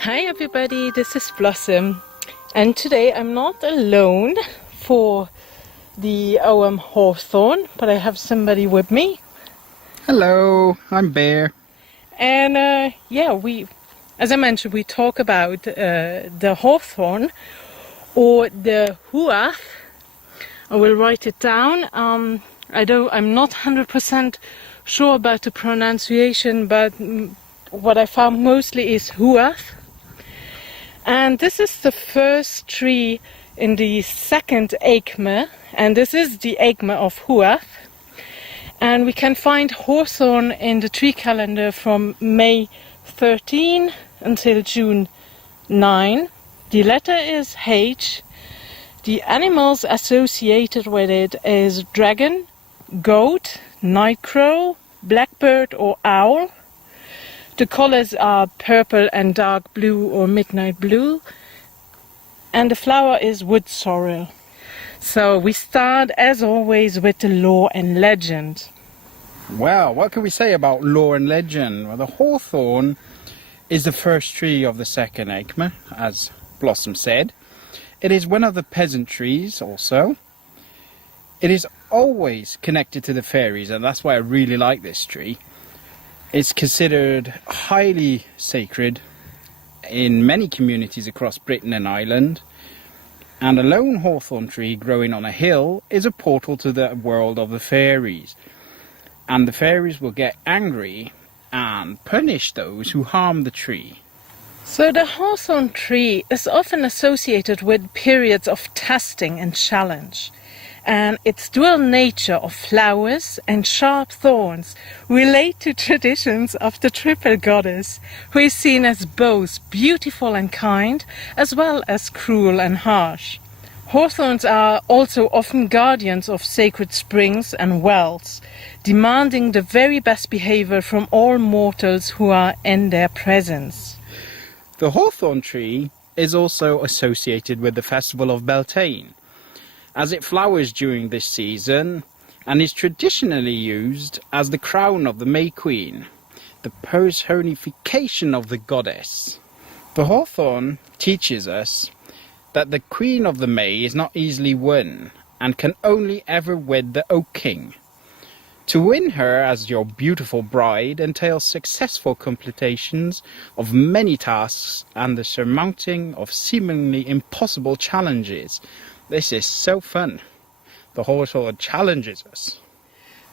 Hi everybody, this is Blossom, and today I'm not alone for the Ogham Hawthorn, but I have somebody with me. Hello, I'm Bear. And as I mentioned, we talk about the Hawthorn or the Huath. I will write it down. I'm not 100% sure about the pronunciation, but what I found mostly is Huath. And this is the first tree in the second Ogham, and this is the Ogham of Huath. And we can find Hawthorn in the tree calendar from May 13 until June 9. The letter is H. The animals associated with it is dragon, goat, night crow, blackbird or owl. The colors are purple and dark blue or midnight blue. And the flower is wood sorrel. So we start, as always, with the lore and legend. Well, what can we say about lore and legend? Well, the hawthorn is the first tree of the second Ogham, as Blossom said. It is one of the peasant trees also. It is always connected to the fairies, and that's why I really like this tree. It's considered highly sacred in many communities across Britain and Ireland. And a lone hawthorn tree growing on a hill is a portal to the world of the fairies. And the fairies will get angry and punish those who harm the tree. So the hawthorn tree is often associated with periods of testing and challenge. And its dual nature of flowers and sharp thorns relate to traditions of the triple goddess, who is seen as both beautiful and kind, as well as cruel and harsh. Hawthorns are also often guardians of sacred springs and wells, demanding the very best behavior from all mortals who are in their presence. The hawthorn tree is also associated with the festival of Beltane, as it flowers during this season and is traditionally used as the crown of the May Queen, the personification of the goddess. The hawthorn teaches us that the Queen of the May is not easily won and can only ever wed the Oak King. To win her as your beautiful bride entails successful completions of many tasks and the surmounting of seemingly impossible challenges. This is so fun. The hawthorn challenges us.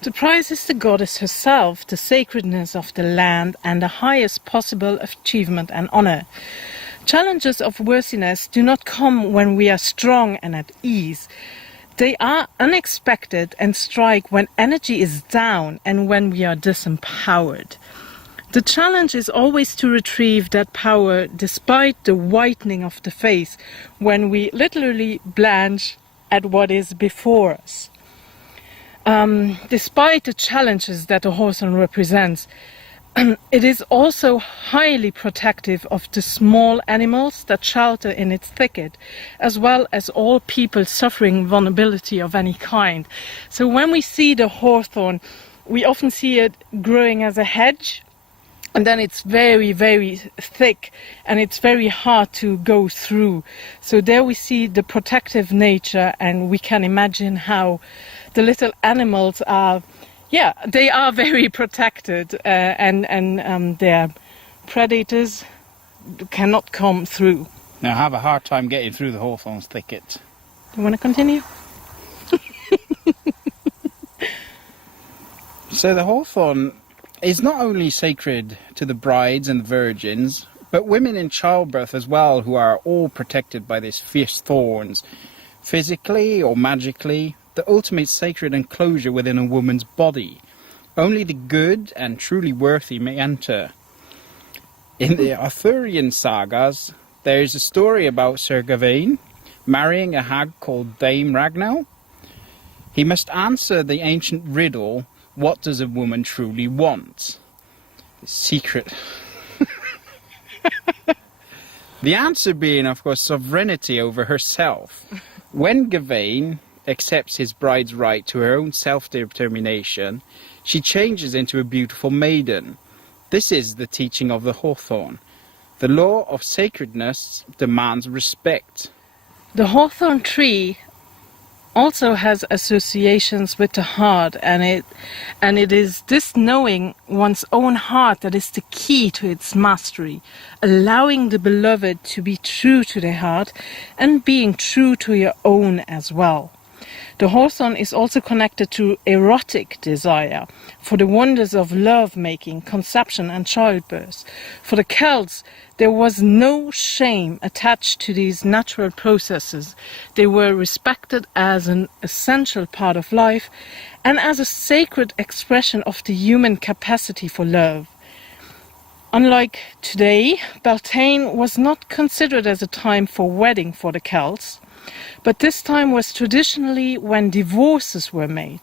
The prize is the goddess herself, the sacredness of the land, and the highest possible achievement and honor. Challenges of worthiness do not come when we are strong and at ease. They are unexpected and strike when energy is down and when we are disempowered. The challenge is always to retrieve that power despite the whitening of the face, when we literally blanch at what is before us. Despite the challenges that the hawthorn represents, it is also highly protective of the small animals that shelter in its thicket, as well as all people suffering vulnerability of any kind. So when we see the hawthorn, we often see it growing as a hedge, and then it's very, very thick and it's very hard to go through. So there we see the protective nature, and we can imagine how the little animals are, they are very protected, and their predators cannot come through. Now I have a hard time getting through the hawthorn's thicket. You want to continue? So the hawthorn is not only sacred to the brides and the virgins, but women in childbirth as well, who are all protected by these fierce thorns, physically or magically, the ultimate sacred enclosure within a woman's body. Only the good and truly worthy may enter. In the Arthurian sagas, there is a story about Sir Gawain marrying a hag called Dame Ragnell. He must answer the ancient riddle, what does a woman truly want? The secret. The answer being, of course, sovereignty over herself. When Gawain accepts his bride's right to her own self-determination, she changes into a beautiful maiden. This is the teaching of the hawthorn. The law of sacredness demands respect. The hawthorn tree also has associations with the heart, and it is this knowing one's own heart that is the key to its mastery, allowing the beloved to be true to their heart and being true to your own as well. The hawthorn is also connected to erotic desire, for the wonders of love-making, conception and childbirth. For the Celts, there was no shame attached to these natural processes. They were respected as an essential part of life and as a sacred expression of the human capacity for love. Unlike today, Beltane was not considered as a time for wedding for the Celts, but this time was traditionally when divorces were made.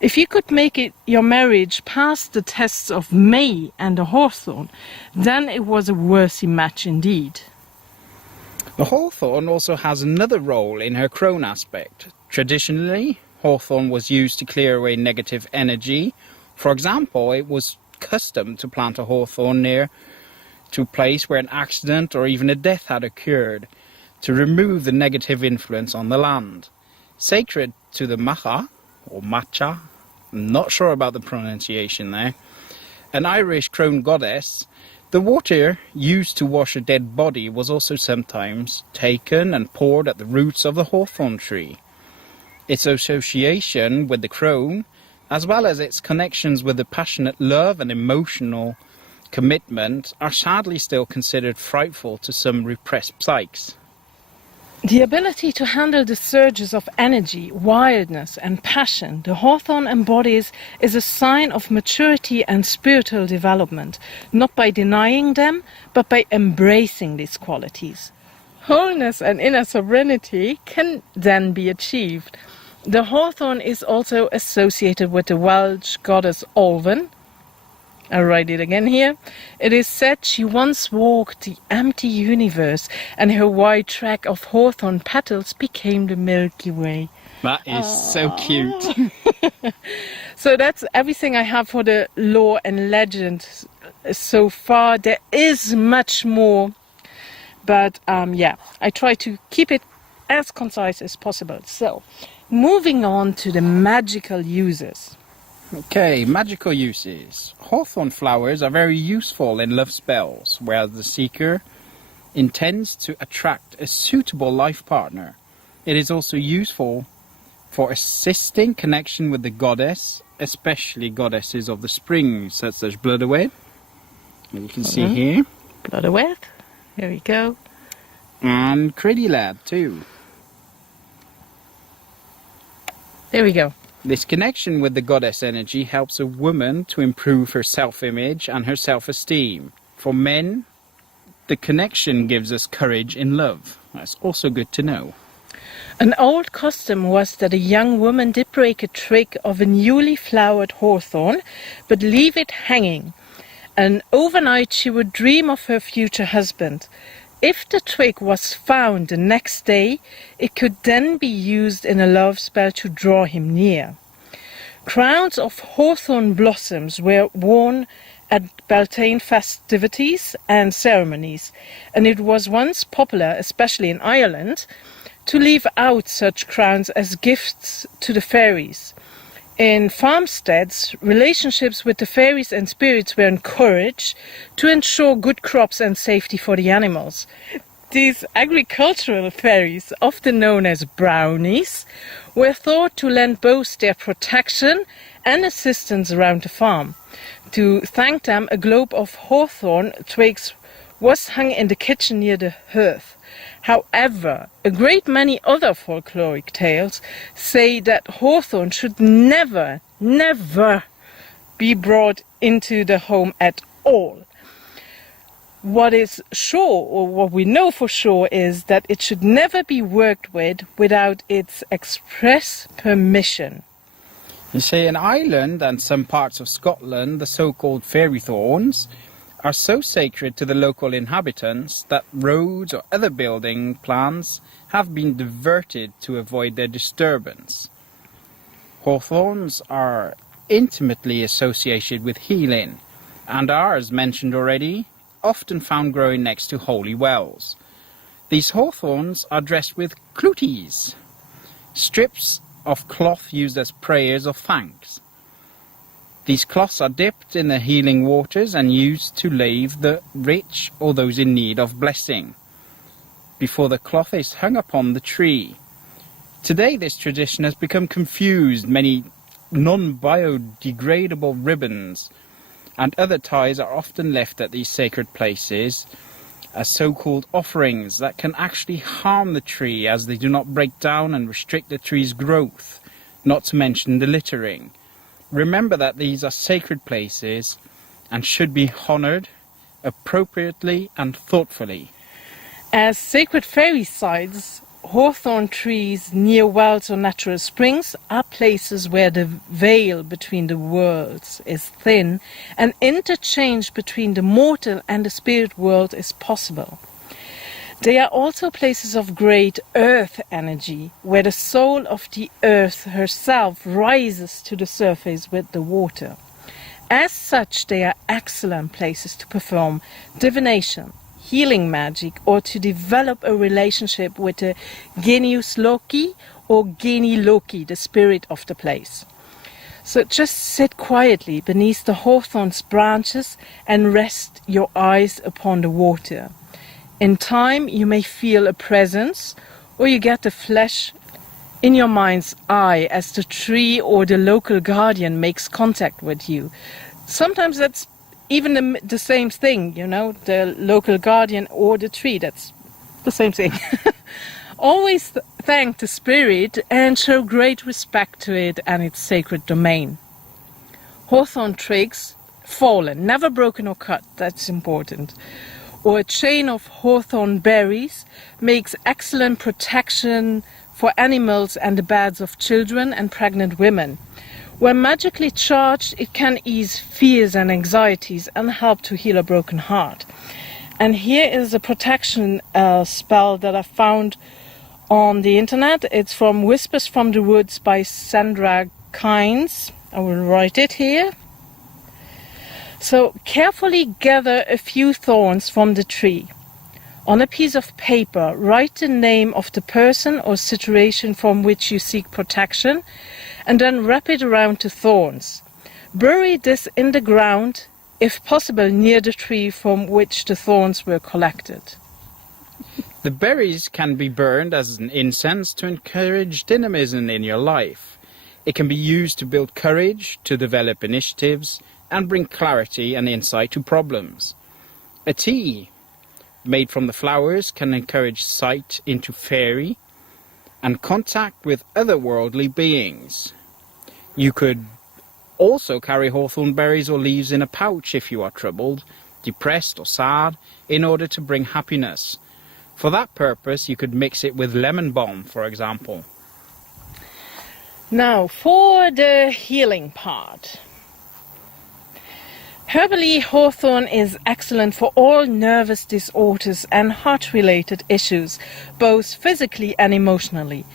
If you could make your marriage pass the tests of May and the hawthorn, then it was a worthy match indeed. The hawthorn also has another role in her crone aspect. Traditionally, hawthorn was used to clear away negative energy. For example, it was custom to plant a hawthorn near to a place where an accident or even a death had occurred, to remove the negative influence on the land. Sacred to the Macha, or Matcha, I'm not sure about the pronunciation there, an Irish crone goddess, the water used to wash a dead body was also sometimes taken and poured at the roots of the hawthorn tree. Its association with the crone, as well as its connections with the passionate love and emotional commitment, are sadly still considered frightful to some repressed psyches. The ability to handle the surges of energy, wildness and passion the hawthorn embodies is a sign of maturity and spiritual development, not by denying them, but by embracing these qualities. Wholeness and inner sovereignty can then be achieved. The hawthorn is also associated with the Welsh goddess Ogham. I'll write it again here. It is said she once walked the empty universe and her wide track of hawthorn petals became the Milky Way. That is so cute. So that's everything I have for the lore and legend so far. There is much more, but yeah, I try to keep it as concise as possible. So, moving on to the magical uses. Okay, magical uses. Hawthorn flowers are very useful in love spells, where the seeker intends to attract a suitable life partner. It is also useful for assisting connection with the goddess, especially goddesses of the spring, such as Blodawedd. And you can see here. Blodawedd. Here we go. And Cridilad too. There we go. This connection with the goddess energy helps a woman to improve her self-image and her self-esteem. For men, the connection gives us courage in love. That's also good to know. An old custom was that a young woman did break a twig of a newly flowered hawthorn, but leave it hanging. And overnight she would dream of her future husband. If the twig was found the next day, it could then be used in a love spell to draw him near. Crowns of hawthorn blossoms were worn at Beltane festivities and ceremonies, and it was once popular, especially in Ireland, to leave out such crowns as gifts to the fairies. In farmsteads, relationships with the fairies and spirits were encouraged to ensure good crops and safety for the animals. These agricultural fairies, often known as brownies, were thought to lend both their protection and assistance around the farm. To thank them, a globe of hawthorn twigs was hung in the kitchen near the hearth. However, a great many other folkloric tales say that hawthorn should never be brought into the home at all. What is sure, or what we know for sure, is that it should never be worked with without its express permission. You see, in Ireland and some parts of Scotland, the so-called fairy thorns are so sacred to the local inhabitants that roads or other building plans have been diverted to avoid their disturbance. Hawthorns are intimately associated with healing and are, as mentioned already, often found growing next to holy wells. These hawthorns are dressed with cluties, strips of cloth used as prayers of thanks. These cloths are dipped in the healing waters and used to lave the rich or those in need of blessing before the cloth is hung upon the tree. Today this tradition has become confused. Many non-biodegradable ribbons and other ties are often left at these sacred places as so-called offerings that can actually harm the tree, as they do not break down and restrict the tree's growth, not to mention the littering. Remember that these are sacred places and should be honoured appropriately and thoughtfully. As sacred fairy sites, hawthorn trees near wells or natural springs are places where the veil between the worlds is thin and interchange between the mortal and the spirit world is possible. They are also places of great earth energy, where the soul of the earth herself rises to the surface with the water. As such, they are excellent places to perform divination, healing magic, or to develop a relationship with the genius loci or geni loci, the spirit of the place. So just sit quietly beneath the hawthorn's branches and rest your eyes upon the water. In time you may feel a presence, or you get the flash in your mind's eye as the tree or the local guardian makes contact with you. Sometimes that's even the same thing, you know, the local guardian or the tree, that's the same thing. Always thank the spirit and show great respect to it and its sacred domain. Hawthorn twigs, fallen, never broken or cut, that's important, or a chain of hawthorn berries makes excellent protection for animals and the beds of children and pregnant women. When magically charged, it can ease fears and anxieties and help to heal a broken heart. And here is a protection spell that I found on the internet. It's from Whispers from the Woods by Sandra Kynes. I will write it here. So carefully gather a few thorns from the tree. On a piece of paper, write the name of the person or situation from which you seek protection, and then wrap it around the thorns. Bury this in the ground, if possible near the tree from which the thorns were collected. The berries can be burned as an incense to encourage dynamism in your life. It can be used to build courage, to develop initiatives, and bring clarity and insight to problems. A tea made from the flowers can encourage sight into fairy and contact with otherworldly beings. You could also carry hawthorn berries or leaves in a pouch if you are troubled, depressed or sad, in order to bring happiness. For that purpose, you could mix it with lemon balm, for example. Now, for the healing part. Herbally, hawthorn is excellent for all nervous disorders and heart-related issues, both physically and emotionally.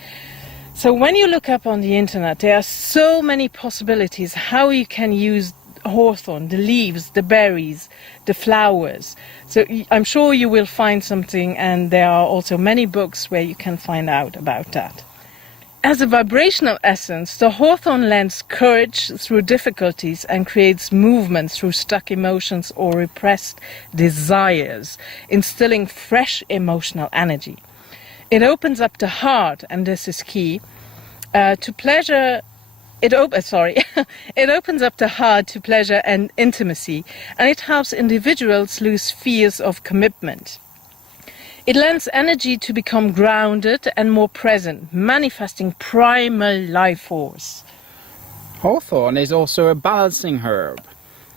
So when you look up on the internet, there are so many possibilities how you can use hawthorn, the leaves, the berries, the flowers. So I'm sure you will find something, and there are also many books where you can find out about that. As a vibrational essence, the hawthorn lends courage through difficulties and creates movement through stuck emotions or repressed desires, instilling fresh emotional energy. It opens up the heart, and this is key, to pleasure. It opens up the heart to pleasure and intimacy, and it helps individuals lose fears of commitment. It lends energy to become grounded and more present, manifesting primal life force. Hawthorn is also a balancing herb.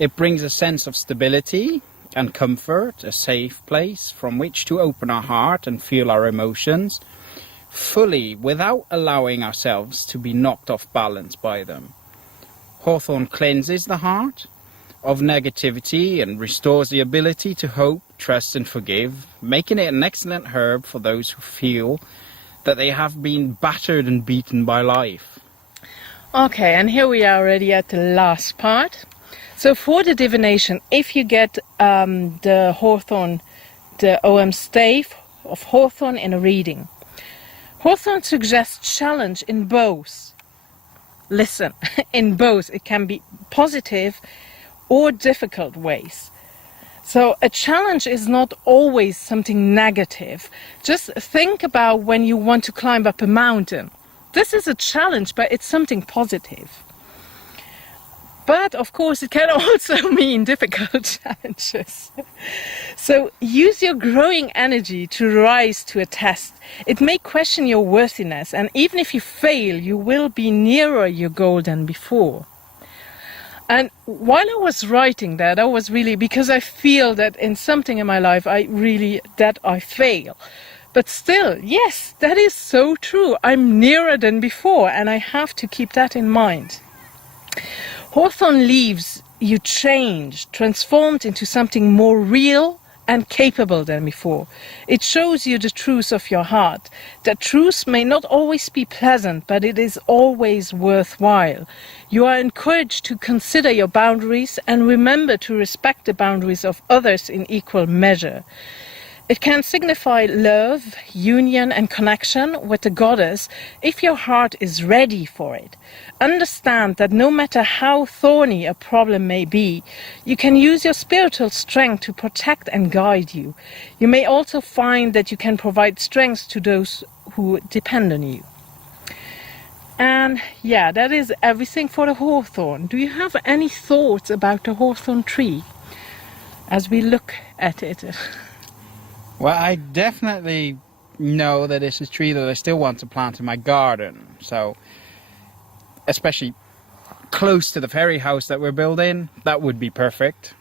It brings a sense of stability and comfort, a safe place from which to open our heart and feel our emotions fully without allowing ourselves to be knocked off balance by them. Hawthorn cleanses the heart of negativity and restores the ability to hope, trust and forgive, making it an excellent herb for those who feel that they have been battered and beaten by life. Okay, and here we are already at the last part. So for the divination, if you get the Hawthorn, the Ogham stave of Hawthorn in a reading, Hawthorn suggests challenge in both. Listen, in both. It can be positive or difficult ways. So a challenge is not always something negative. Just think about when you want to climb up a mountain. This is a challenge, but it's something positive. But of course it can also mean difficult challenges. So use your growing energy to rise to a test. It may question your worthiness, and even if you fail, you will be nearer your goal than before. And while I was writing that, I was really, because I feel that in something in my life I fail. But still, yes, that is so true. I'm nearer than before, and I have to keep that in mind. Hawthorn leaves you changed, transformed into something more real and capable than before. It shows you the truth of your heart. That truth may not always be pleasant, but it is always worthwhile. You are encouraged to consider your boundaries and remember to respect the boundaries of others in equal measure. It can signify love, union and connection with the goddess if your heart is ready for it. Understand that no matter how thorny a problem may be, you can use your spiritual strength to protect and guide you. You may also find that you can provide strength to those who depend on you. And yeah, that is everything for the hawthorn. Do you have any thoughts about the hawthorn tree as we look at it? Well, I definitely know that it's a tree that I still want to plant in my garden. So, especially close to the ferry house that we're building, that would be perfect.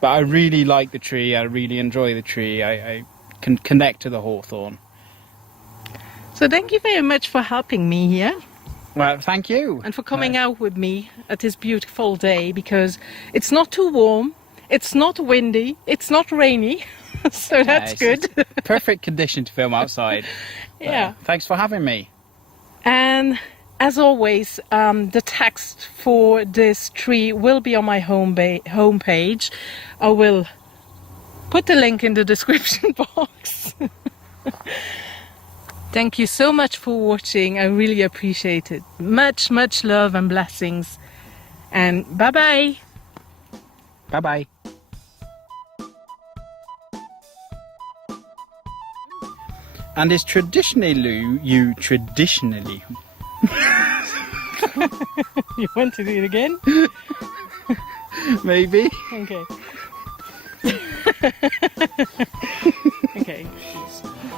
But I really like the tree. I really enjoy the tree. I can connect to the hawthorn. So thank you very much for helping me here. Well, thank you. And for coming out with me at this beautiful day, because it's not too warm, it's not windy, it's not rainy. So that's good. Perfect condition to film outside. Yeah. Thanks for having me. And as always, the text for this tree will be on my homepage. I will put the link in the description box. Thank you so much for watching. I really appreciate it. Much, much love and blessings. And bye-bye. Bye-bye. And is traditionally you traditionally. You want to do it again? Maybe. Okay. Okay.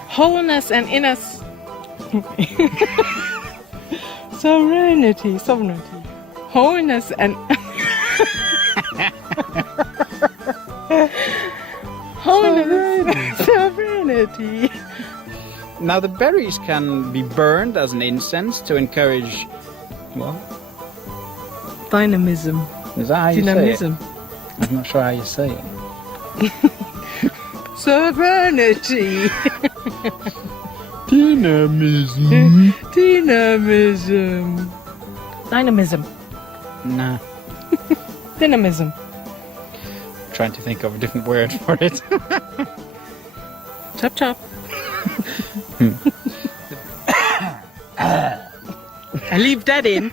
Wholeness and inner sovereignty. Wholeness and wholeness, sovereignty. Now the berries can be burned as an incense to encourage, what? Dynamism. Is that how you Dynamism. say it? I'm not sure how you say it. Sovereignty. Dynamism. Dynamism. Dynamism. Nah. Dynamism. Trying to think of a different word for it. Chop chop. I leave that in.